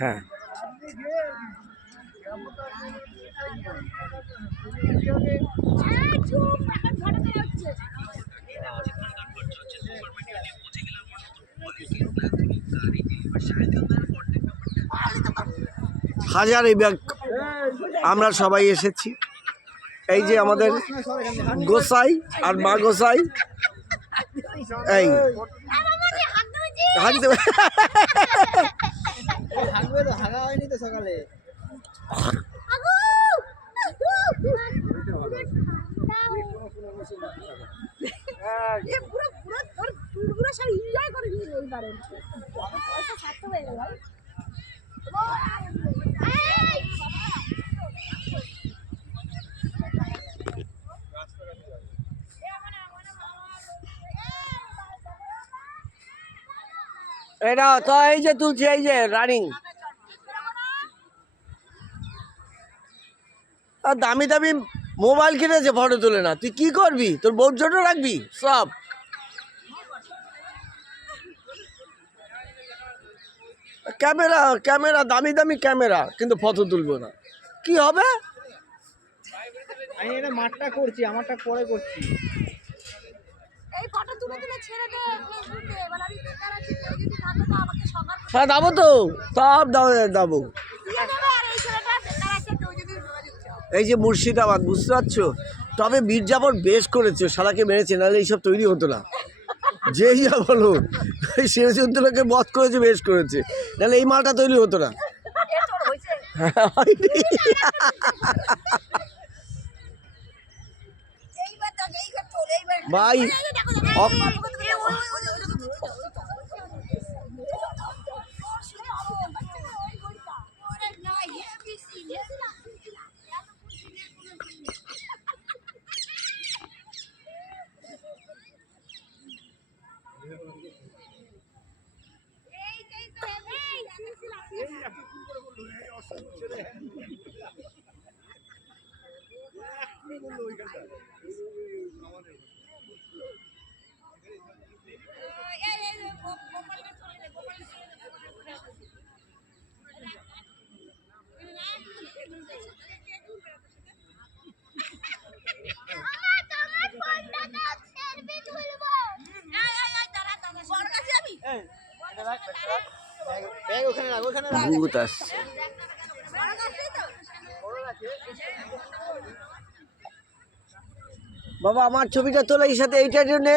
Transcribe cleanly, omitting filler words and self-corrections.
হ্যাঁ হাজার ব্যাগ আমরা সবাই এসেছি। এই যে আমাদের গোসাই আর মা গোসাই, এই সকালে এটা তো এই যে তুলছি, এই যে রানিং দামি দামি মোবাইল কিনেছে, ফটো তুলে না। তুই কি করবি? তোর বউর জন্য রাখবি সব? ক্যামেরা ক্যামেরা দামি দামি ক্যামেরা, কিন্তু ফটো তুলবো না, কি হবে? আমি এটা মাঠটা করছি, আমারটা পরে করছি। এই ফটো তুলে তুলে ছেড়ে দে ফেসবুকে, বল আমি বেকার আছি, কেউ যদি থাকে তো আমাকে সবার হ্যাঁ দাবো তো, সব দাবো। দিয়ে দেবে। আর এই ছেলেটা বেকার আছে, কেউ যদি যোগাযোগ চাও। এই যে মুর্শিদাবাদ, বুঝতে পারছো? তবে মির্জাফর বেশ করেছে, শালাকে মেরেছে, নাহলে এইসব তৈরি হতো না। যেই যা বলো, এই সিরাজউদ্দৌলাকে বধ করেছে, বেশ করেছে, নাহলে এই মালটা তৈরি হতো না। ভাই ভূত আসছে। বাবা আমার ছবিটা তোলা এই সাথে এইটার জন্যে